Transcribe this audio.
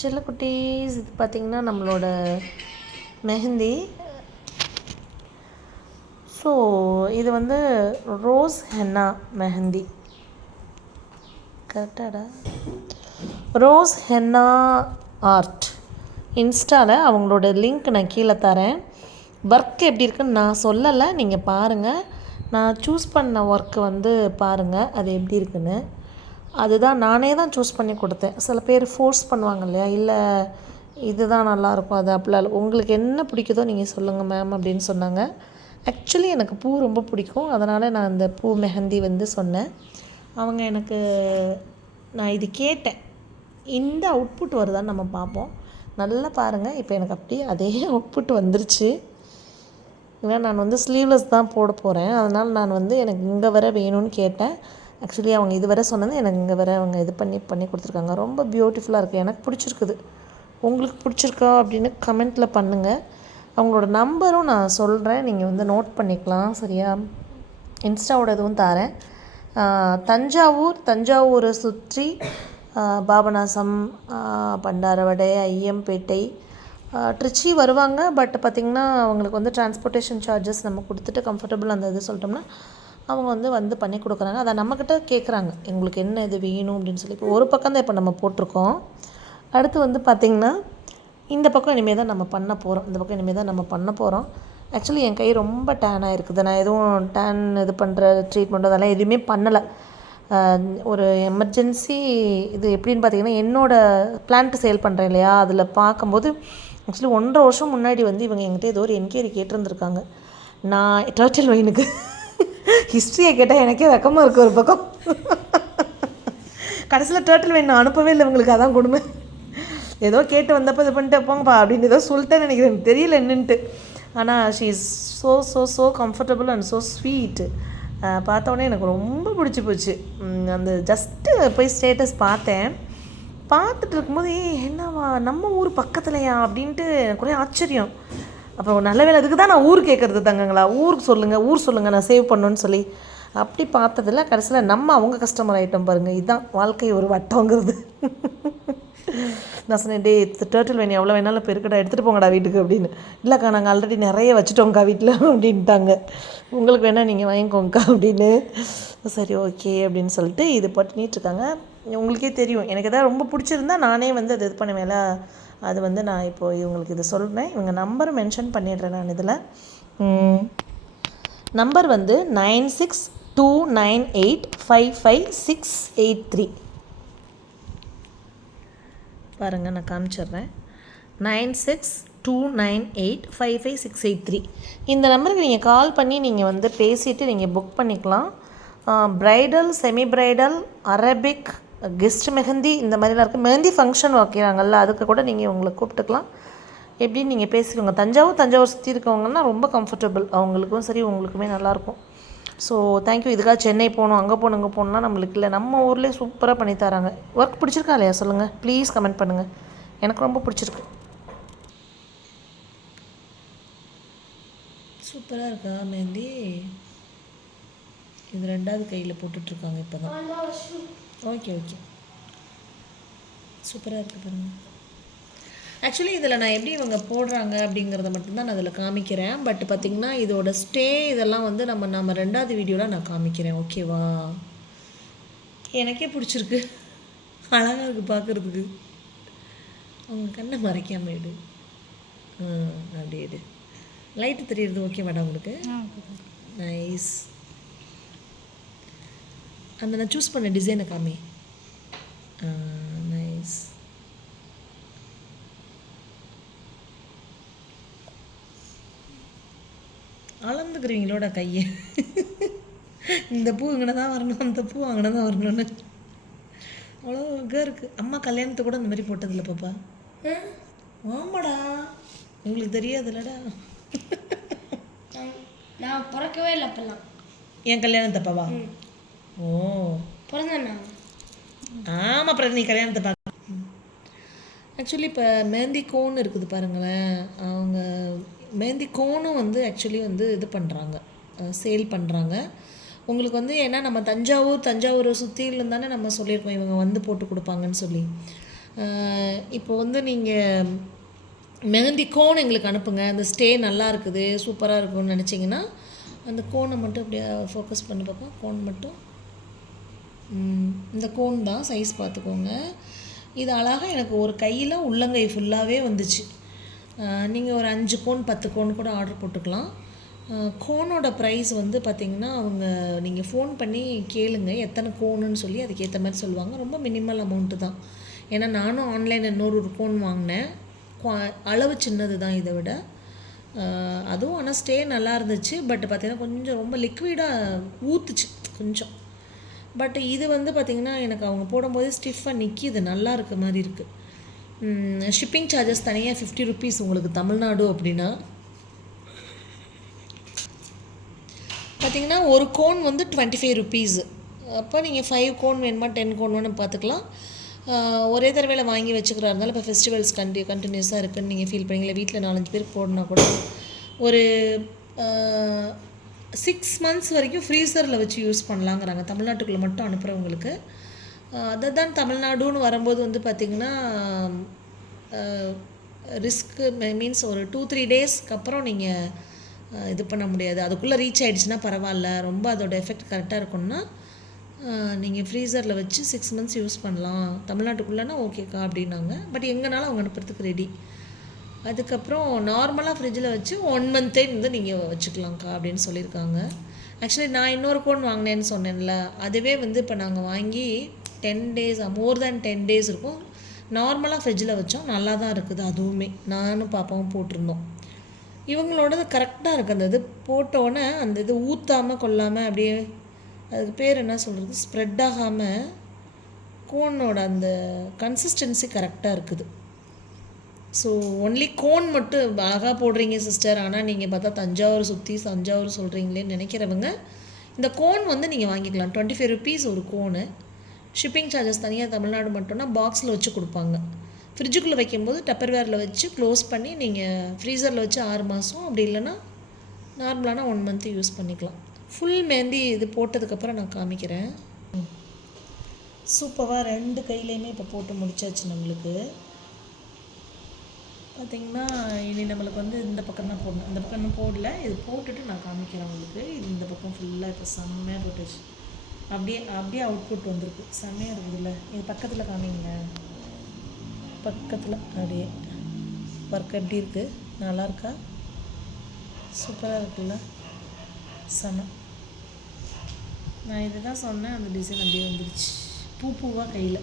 செல்லக்குட்டீஸ் இது பார்த்திங்கன்னா நம்மளோட மெஹந்தி. ஸோ இது வந்து ரோஸ் ஹென்னா மெஹந்தி. கரெக்டாடா ரோஸ் ஹென்னா ஆர்ட். இன்ஸ்டாவில் அவங்களோட லிங்க் நான் கீழே தரேன். ஒர்க் எப்படி இருக்குன்னு நான் சொல்லலை நீங்கள் பாருங்கள் நான் சூஸ் பண்ண ஒர்க்கு வந்து பாருங்கள் அது எப்படி இருக்குன்னு. அதுதான் நானே தான் சூஸ் பண்ணி கொடுத்தேன். சில பேர் ஃபோர்ஸ் பண்ணுவாங்க இல்லையா? இல்லை இதுதான் நல்லாயிருக்கும் அது அப்படிலாம் உங்களுக்கு என்ன பிடிக்குதோ நீங்கள் சொல்லுங்கள் மேம் அப்படின்னு சொன்னாங்க. ஆக்சுவலி எனக்கு பூ ரொம்ப பிடிக்கும். அதனால் நான் அந்த பூ மெஹந்தி வந்து சொன்னேன். அவங்க எனக்கு நான் இது கேட்டேன். இந்த அவுட்புட் வருதான்னு நம்ம பார்ப்போம். நல்லா பாருங்கள் இப்போ எனக்கு அப்படியே அதே அவுட்புட் வந்துருச்சு. ஏன்னா நான் வந்து ஸ்லீவ்லெஸ் தான் போட போகிறேன் அதனால் நான் வந்து எனக்கு இங்கே வர வேணும்னு கேட்டேன். ஆக்சுவலி அவங்க இது வரை சொன்னது எனக்கு இங்கே வர அவங்க இது பண்ணி பண்ணி கொடுத்துருக்காங்க. ரொம்ப பியூட்டிஃபுல்லாக இருக்குது எனக்கு பிடிச்சிருக்குது. உங்களுக்கு பிடிச்சிருக்கா அப்படின்னு கமெண்ட்டில் பண்ணுங்கள் அவங்களோட நம்பரும் நான் சொல்கிறேன் நீங்கள் வந்து நோட் பண்ணிக்கலாம். சரியா? இன்ஸ்டாவோட இதுவும் தரேன். தஞ்சாவூர் தஞ்சாவூரை சுற்றி பாபநாசம் பண்டாரவடை ஐயம்பேட்டை ட்ரிச்சி திருச்சி வருவாங்க. பட் பார்த்திங்கன்னா அவங்களுக்கு வந்து டிரான்ஸ்போர்ட்டேஷன் சார்ஜஸ் நம்ம கொடுத்துட்டு கம்ஃபர்டபுள் அந்த இது சொல்லிட்டோம்னா அவங்க வந்து வந்து பண்ணி கொடுக்குறாங்க. அதை நம்மக்கிட்ட கேட்குறாங்க எங்களுக்கு என்ன இது வேணும்? அப்படின்னு சொல்லி. இப்போ ஒரு பக்கம் தான் இப்போ நம்ம போட்டிருக்கோம். அடுத்து வந்து பார்த்திங்கன்னா இந்த பக்கம் இனிமேல் தான் நம்ம பண்ண போகிறோம் இந்த பக்கம் இனிமேல் தான் நம்ம பண்ண போகிறோம் ஆக்சுவலி என் கை ரொம்ப டேனாக இருக்குது நான் எதுவும் டேன் இது பண்ணுற ட்ரீட்மெண்ட் அதெல்லாம் எதுவுமே பண்ணலை. ஒரு எமர்ஜென்சி இது எப்படின்னு பார்த்தீங்கன்னா என்னோடய பிளான்ட் சேல் பண்ணுறேன் இல்லையா? அதில் பார்க்கும்போது ஆக்சுவலி ஒன்றரை வருஷம் முன்னாடி வந்து இவங்க என்கிட்ட ஏதோ ஒரு என்கொயரி கேட்டிருந்துருக்காங்க. நான் டர்ட்டில் வைனுக்கு ஹிஸ்ட்ரியை கேட்டால் எனக்கே வெக்கமாக இருக்குது ஒரு பக்கம். கடைசியில் டேர்ட்டில் வேணும் நான் அனுப்பவே இல்லை இவங்களுக்கு அதான் கொடுமை. ஏதோ கேட்டு வந்தப்போ இது பண்ணிட்டு போங்கப்பா அப்படின்னு ஏதோ சொல்லிட்டேன்னு நினைக்கிறேன். எனக்கு தெரியல என்னன்ட்டு. ஆனால் she is so so so comfortable and so sweet பார்த்தோன்னே எனக்கு ரொம்ப பிடிச்சி போச்சு. அந்த ஜஸ்ட்டு போய் ஸ்டேட்டஸ் பார்த்தேன். பார்த்துட்டு இருக்கும்போது ஏ என்னவா? நம்ம ஊர் பக்கத்துலையா? அப்படின்ட்டு எனக்கு ஒரே ஆச்சரியம். அப்புறம் நல்ல வேலை அதுக்கு தான் நான் ஊர் கேட்குறது தங்கங்களா? ஊருக்கு சொல்லுங்கள் ஊர் சொல்லுங்கள் நான் சேவ் பண்ணுன்னு சொல்லி. அப்படி பார்த்ததில்ல கடைசியில் நம்ம அவங்க கஸ்டமர் ஆகிட்டோம் பாருங்கள் இதுதான் வாழ்க்கை ஒரு வட்டங்கிறது நான் சொன்னேன் டே டேர்ட்டில் வேணும் எவ்வளோ வேணாலும் பெருக்கடா எடுத்துகிட்டு போங்கடா வீட்டுக்கு அப்படின்னு. இல்லைக்கா நாங்கள் ஆல்ரெடி நிறைய வச்சுட்டோங்க்கா வீட்டில் அப்படின்ட்டாங்க. உங்களுக்கு வேணால் நீங்கள் வாங்கிக்கோங்கக்கா அப்படின்னு. சரி ஓகே அப்படின்னு சொல்லிட்டு இது பண்ணிட்டுருக்காங்க உங்களுக்கே தெரியும். எனக்கு எதாவது ரொம்ப பிடிச்சிருந்தா நானே வந்து அது இது பண்ணுவேன்ல. அது வந்து நான் இப்போது இவங்களுக்கு இதை சொல்கிறேன் இவங்க நம்பர் மென்ஷன் பண்ணிடுறேன் நான் இதில். நம்பர் வந்து nine six two nine eight five five six eight three பாருங்கள் நான் காமிச்சிடுறேன். Nine six two nine eight five five six eight three இந்த நம்பருக்கு நீங்கள் கால் பண்ணி நீங்கள் வந்து பேசிவிட்டு நீங்கள் புக் பண்ணிக்கலாம். Bridal semi bridal Arabic guest mehndi இந்த மாதிரிலாம் இருக்குது மெஹந்தி ஃபங்க்ஷன் வைக்கிறாங்கல்ல அதுக்கு கூட நீங்கள் உங்களை கூப்பிட்டுக்கலாம். எப்படின்னு நீங்கள் பேசிக்கோங்க தஞ்சாவூர் தஞ்சாவூர் சுற்றி இருக்கவங்கன்னா ரொம்ப கம்ஃபர்டபுள் அவங்களுக்கும் சரி உங்களுக்குமே நல்லாயிருக்கும் ஸோ தேங்க்யூ இதுக்காக சென்னை போகணும் அங்கே போகணும் இங்கே போகணுன்னா நம்மளுக்கு இல்லை. நம்ம ஊர்லேயே சூப்பராக பண்ணி தராங்க. ஒர்க் பிடிச்சிருக்கா இல்லையா? சொல்லுங்கள் ப்ளீஸ் கமெண்ட் பண்ணுங்கள் எனக்கு ரொம்ப பிடிச்சிருக்கு. சூப்பராக இருக்கா மெஹந்தி? இது ரெண்டாவது கையில் போட்டுட்ருக்காங்க இப்போ தான் ஓகே ஓகே சூப்பராக இருக்குது பாருங்கள் ஆக்சுவலி இதில் நான் எப்படி இவங்க போடுறாங்க அப்படிங்கிறத மட்டும்தான் நான் அதில் காமிக்கிறேன். பட் பார்த்திங்கன்னா இதோட ஸ்டே இதெல்லாம் வந்து நம்ம நம்ம ரெண்டாவது வீடியோவில் நான் காமிக்கிறேன். ஓகேவா எனக்கே பிடிச்சிருக்கு. அழகாக இருக்குது பார்க்குறதுக்கு அவங்க கண்ணை மறைக்காம எடு ஆ அப்படி எடு லைட்டு தெரியுறது ஓகே மேடம் உங்களுக்கு? நைஸ் அந்த நான் சூஸ் பண்ண டிசைனை காமி. நைஸ் அளந்துக்கிறீங்களோட கையை. இந்த பூ இங்கே தான் வரணும் அந்த பூ அங்கே தான் வரணும்னு. அவ்வளோ இதாக இருக்குது அம்மா கல்யாணத்துக்கு கூட இந்த மாதிரி போட்டதில்ல பாப்பா. ஆமாடா. உங்களுக்கு தெரியாதுல்லடா நான் பிறக்கவே இல்லை அப்பெல்லாம். என் கல்யாணத்தப்பாவா? ஓ. பிறந்தேண்ணா ஆமாம் அப்புறம் நீ கல்யாணத்தை பார்க்க ஆக்சுவலி இப்போ மெஹந்தி கோன் இருக்குது பாருங்களேன். அவங்க மெஹந்தி கோனும் வந்து ஆக்சுவலி வந்து இது பண்ணுறாங்க சேல் பண்ணுறாங்க உங்களுக்கு வந்து ஏன்னா நம்ம தஞ்சாவூர் தஞ்சாவூரை சுற்றிலும் தானே நம்ம சொல்லியிருக்கோம். இவங்க வந்து போட்டு கொடுப்பாங்கன்னு சொல்லி. இப்போ வந்து நீங்கள் மெஹந்தி கோன் எங்களுக்கு அனுப்புங்க. அந்த ஸ்டே நல்லா இருக்குது சூப்பராக இருக்கும்னு நினச்சிங்கன்னா அந்த கோனை மட்டும் அப்படியே ஃபோக்கஸ் பண்ணி பார்ப்போம். கோன் மட்டும் இந்த கோன் தான் சைஸ் பார்த்துக்கோங்க. இது அழகாக எனக்கு ஒரு கையில் உள்ளங்கை ஃபுல்லாகவே வந்துச்சு. நீங்கள் ஒரு அஞ்சு கோன் பத்து கோன் கூட ஆர்டர் போட்டுக்கலாம். கோனோட ப்ரைஸ் வந்து பார்த்திங்கன்னா அவங்க நீங்கள் ஃபோன் பண்ணி கேளுங்க. எத்தனை கோனுன்னு சொல்லி அதுக்கேற்ற மாதிரி சொல்லுவாங்க. ரொம்ப மினிமல் அமௌண்ட்டு தான். ஏன்னா நானும் ஆன்லைனில் இன்னொரு ஒரு கோன் வாங்கினேன். குவா- அளவு சின்னது தான் இதை விட. அதுவும் ஆனால் ஸ்டே நல்லா இருந்துச்சு. பட் பார்த்திங்கன்னா கொஞ்சம் ரொம்ப லிக்விடாக ஊற்றுச்சு கொஞ்சம். பட் இது வந்து பார்த்திங்கன்னா எனக்கு அவங்க போடும்போது ஸ்டிஃபாக நிற்கிது நல்லா இருக்க மாதிரி இருக்குது ஷிப்பிங் சார்ஜஸ் தனியாக ஃபிஃப்டி ருபீஸ் உங்களுக்கு தமிழ்நாடு அப்படின்னா. பார்த்தீங்கன்னா ஒரு கோன் வந்து டுவெண்ட்டி ஃபைவ் ருபீஸு அப்போ நீங்கள் ஃபைவ் கோன் வேணுமா டென் கோன் வேணும் பார்த்துக்கலாம் ஒரே தடவையில் வாங்கி வச்சுக்கிறா இருந்தாலும் இப்போ ஃபெஸ்டிவல்ஸ் கண்டி கண்டினியூஸாக இருக்குதுன்னு நீங்கள் ஃபீல் பண்ணீங்களா வீட்டில் நாலஞ்சு பேர் போடணுன்னா கூட ஒரு சிக்ஸ் மந்த்ஸ் வரைக்கும் ஃப்ரீசரில் வச்சு யூஸ் பண்ணலாங்கிறாங்க. தமிழ்நாட்டுக்குள்ளே மட்டும் அனுப்புகிறவங்களுக்கு அதை தான் தமிழ்நாடுன்னு வரும்போது வந்து பார்த்திங்கன்னா ரிஸ்க்கு மீன்ஸ் ஒரு டூ த்ரீ டேஸ்க்கு அப்புறம் நீங்கள் இது பண்ண முடியாது. அதுக்குள்ளே ரீச் ஆகிடுச்சுன்னா பரவாயில்ல. ரொம்ப அதோட எஃபெக்ட் கரெக்டாக இருக்கும்னா நீங்கள் ஃப்ரீசரில் வச்சு சிக்ஸ் மந்த்ஸ் யூஸ் பண்ணலாம். தமிழ்நாட்டுக்குள்ளேனா ஓகேக்கா அப்படின்னாங்க. பட் எங்கேனாலும் அவங்க அனுப்புறதுக்கு ரெடி அதுக்கப்புறம் நார்மலாக ஃப்ரிட்ஜில் வச்சு ஒன் மந்த்தே வந்து நீங்கள் வச்சுக்கலாம்க்கா அப்படின்னு சொல்லியிருக்காங்க. ஆக்சுவலி நான் இன்னொரு கோன் வாங்கினேன்னு சொன்னேன்ல அதுவே வந்து இப்போ நாங்கள் வாங்கி ten days more than ten days இருக்கும். நார்மலாக ஃப்ரிட்ஜில் வச்சோம் நல்லா தான் இருக்குது அதுவுமே. நானும் பாப்பாவும் போட்டிருந்தோம். இவங்களோடது கரெக்டாக இருக்குது அந்த இது போட்டோன்னே அந்த இது ஊற்றாமல் கொல்லாமல் அப்படியே அதுக்கு பேர் என்ன சொல்கிறது ஸ்ப்ரெட் ஆகாமல் கோனோட அந்த கன்சிஸ்டன்சி கரெக்டாக இருக்குது. ஸோ ஒன்லி கோன் மட்டும் அழகாக போடுறீங்க சிஸ்டர் ஆனால் நீங்கள் பார்த்தா தஞ்சாவூர் சுற்றி தஞ்சாவூர் சொல்கிறீங்களேன்னு நினைக்கிறவங்க இந்த கோன் வந்து நீங்கள் வாங்கிக்கலாம். டுவெண்ட்டி ஃபைவ் ருபீஸ் ஒரு கோனு ஷிப்பிங் சார்ஜஸ் தனியாக தமிழ்நாடு மட்டும்னா பாக்ஸில் வச்சு கொடுப்பாங்க. ஃப்ரிட்ஜுக்குள்ளே வைக்கும்போது டப்பர்வேரில் வச்சு க்ளோஸ் பண்ணி நீங்கள் ஃப்ரீசரில் வச்சு ஆறு மாதம் அப்படி இல்லைன்னா நார்மலான ஒன் மந்த்து யூஸ் பண்ணிக்கலாம். ஃபுல் மேந்தி இது போட்டதுக்கப்புறம் நான் காமிக்கிறேன். சூப்பராக ரெண்டு கையிலையுமே இப்போ போட்டு முடிச்சாச்சு நம்மளுக்கு. பார்த்தீங்கன்னா இனி நம்மளுக்கு வந்து இந்த பக்கம் தான் போடணும். இந்த பக்கம் இன்னும் போடல. இது போட்டுட்டு நான் காமிக்கிறேன் உங்களுக்கு. இது இந்த பக்கம் ஃபுல்லாக இப்போ செம்மையாக போட்டுச்சு. அப்படியே அப்படியே அவுட்புட் வந்திருக்கு. செம்மையாக இருக்குதுல்ல. இது பக்கத்தில் காமிங்க. பக்கத்தில் அப்படியே. ஒர்க் எப்படி இருக்குது நல்லா இருக்கா? சூப்பராக இருக்குல்ல? செம. நான் இதுதான் சொன்னேன். அந்த டிசைன் அப்படியே வந்துருச்சு. பூ பூவாக கையில்.